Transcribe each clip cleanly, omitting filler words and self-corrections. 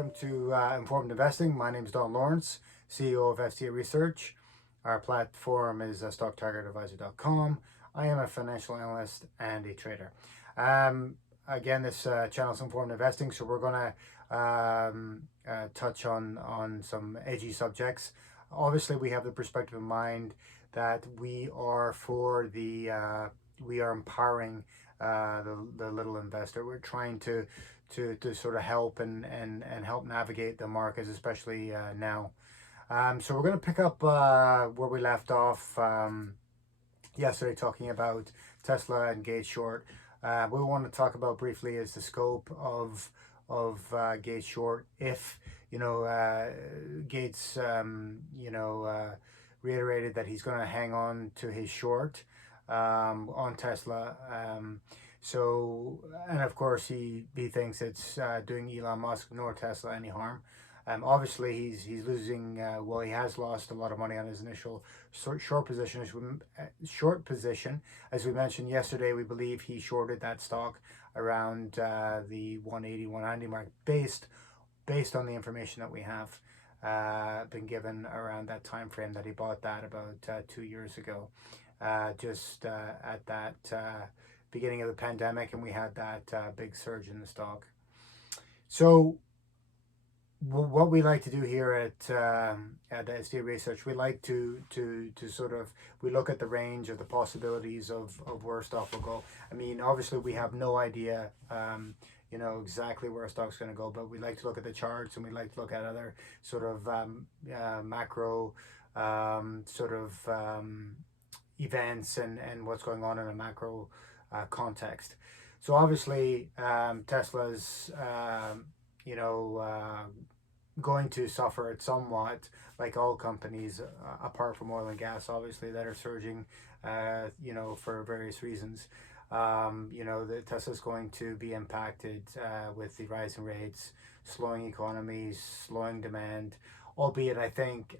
welcome to Informed Investing. My name is Don Lawrence, CEO of STA Research. Our platform is stocktargetadvisor.com. I am a financial analyst and a trader. Again, this channel is Informed Investing, so we're going to touch on some edgy subjects. Obviously, we have the perspective in mind that we are empowering the little investor. We're trying to sort of help and help navigate the markets, especially now. So we're going to pick up where we left off yesterday, talking about Tesla and Gates short. What we want to talk about briefly is the scope of Gates short. If Gates reiterated that he's going to hang on to his short on Tesla. And of course he thinks it's doing Elon Musk nor Tesla any harm. Obviously he's losing, he has lost a lot of money on his initial short position. As we mentioned yesterday, we believe he shorted that stock around the 180, 190 mark based on the information that we have been given around that time frame that he bought that about 2 years ago. Just at that beginning of the pandemic, and we had that big surge in the stock. So what we like to do here at the STA Research, we like to sort of, we look at the range of the possibilities of where stock will go. I mean, obviously we have no idea exactly where a stock's going to go, but we like to look at the charts, and we like to look at other sort of macro events and what's going on in a macro context. So obviously Tesla's going to suffer it somewhat, like all companies apart from oil and gas, obviously, that are surging for various reasons. The Tesla's going to be impacted with the rising rates, slowing economies, slowing demand, albeit I think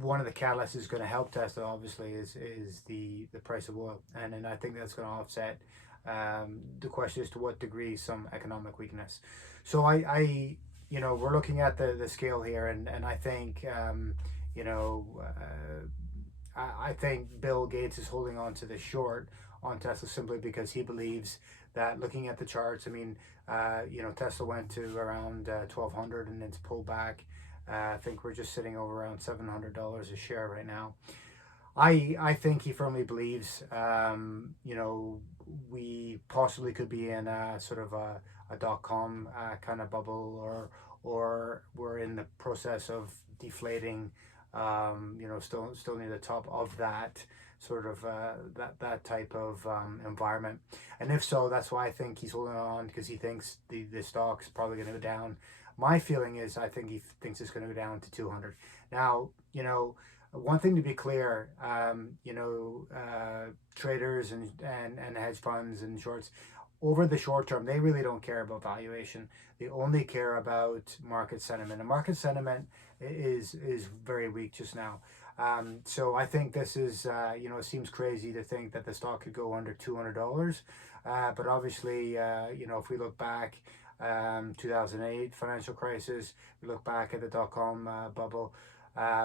one of the catalysts is going to help Tesla, obviously, is the price of oil, and I think that's going to offset the question as to what degree some economic weakness. So we're looking at the scale here, and I think I think Bill Gates is holding on to the short on Tesla simply because he believes that, looking at the charts, I mean, Tesla went to around 1,200 and it's pulled back. I think we're just sitting over around $700 a share right now. I think he firmly believes, we possibly could be in a sort of a dot-com kind of bubble, or we're in the process of deflating, still near the top of that sort of that type of environment. And if so, that's why I think he's holding on, because he thinks the stock's probably going to go down. My feeling is I think he thinks it's going to go down to 200. Now, one thing to be clear, traders and hedge funds and shorts, over the short term, they really don't care about valuation. They only care about market sentiment. And market sentiment is very weak just now. So I think this is, it seems crazy to think that the stock could go under $200. But obviously, if we look back, 2008 financial crisis, we look back at the dot-com bubble,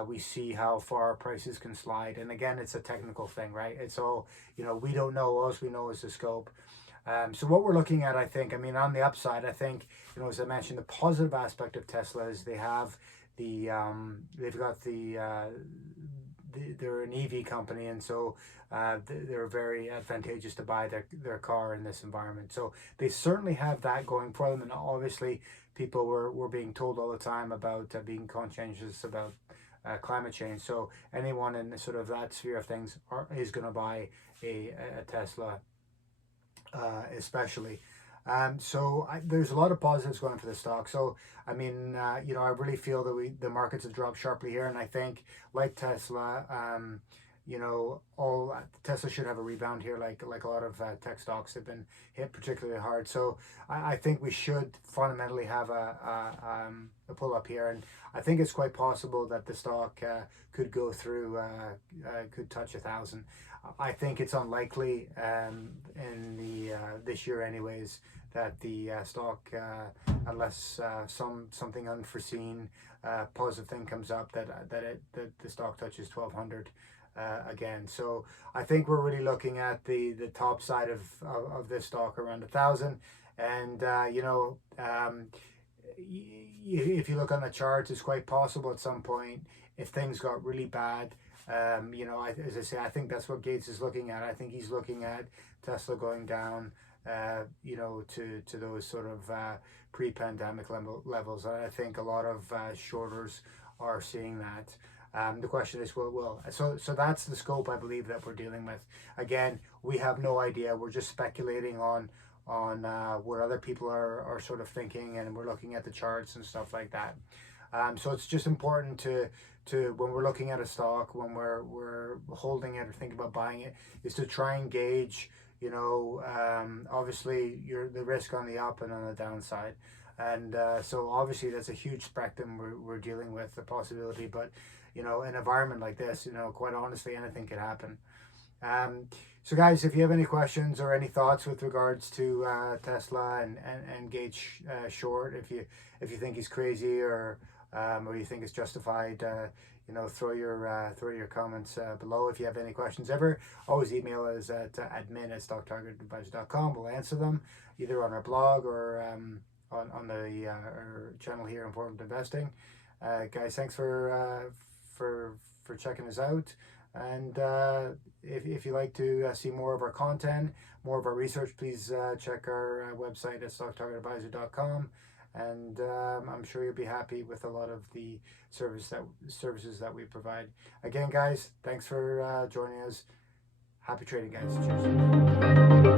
we see how far prices can slide. And again, it's a technical thing, right? It's all, we don't know. All we know is the scope. So what we're looking at, I think, on the upside, I think, as I mentioned, the positive aspect of Tesla is they have they've got they're an EV company, and so they're very advantageous to buy their car in this environment. So they certainly have that going for them. And obviously people were being told all the time about being conscientious about climate change. So anyone in sort of that sphere of things is going to buy a Tesla, especially. So there's a lot of positives going for the stock. So I really feel that the markets have dropped sharply here, and I think, like Tesla, all Tesla should have a rebound here, like a lot of tech stocks have been hit particularly hard. So I think we should fundamentally have a pull up here, and I think it's quite possible that the stock could go through, could touch 1,000. I think it's unlikely in the this year, anyways, that the stock, unless something unforeseen positive thing comes up, that the stock touches 1,200. Again, so I think we're really looking at the top side of this stock around 1,000, and if you look on the charts, it's quite possible at some point, if things got really bad, as I say, I think that's what Gates is looking at. I think he's looking at Tesla going down, to those sort of pre-pandemic levels. And I think a lot of shorters are seeing that. The question is, so that's the scope, I believe, that we're dealing with. Again, we have no idea. We're just speculating on what other people are sort of thinking, and we're looking at the charts and stuff like that. So it's just important to when we're looking at a stock, when we're holding it or thinking about buying it, is to try and gauge, obviously the risk on the up and on the downside. And so obviously that's a huge spectrum we're dealing with, the possibility, but in an environment like this, quite honestly, anything could happen. So guys, if you have any questions or any thoughts with regards to Tesla and Gates short, if you think he's crazy or you think it's justified, throw your comments below. If you have any questions ever, always email us at admin@stocktargetadvisor.com. We'll answer them either on our blog or on the our channel here, Informed Investing. Guys, thanks for checking us out. And if you like to see more of our content, more of our research, please check our website at stocktargetadvisor.com. And I'm sure you'll be happy with a lot of the services that we provide. Again, guys, thanks for joining us. Happy trading, guys. Cheers.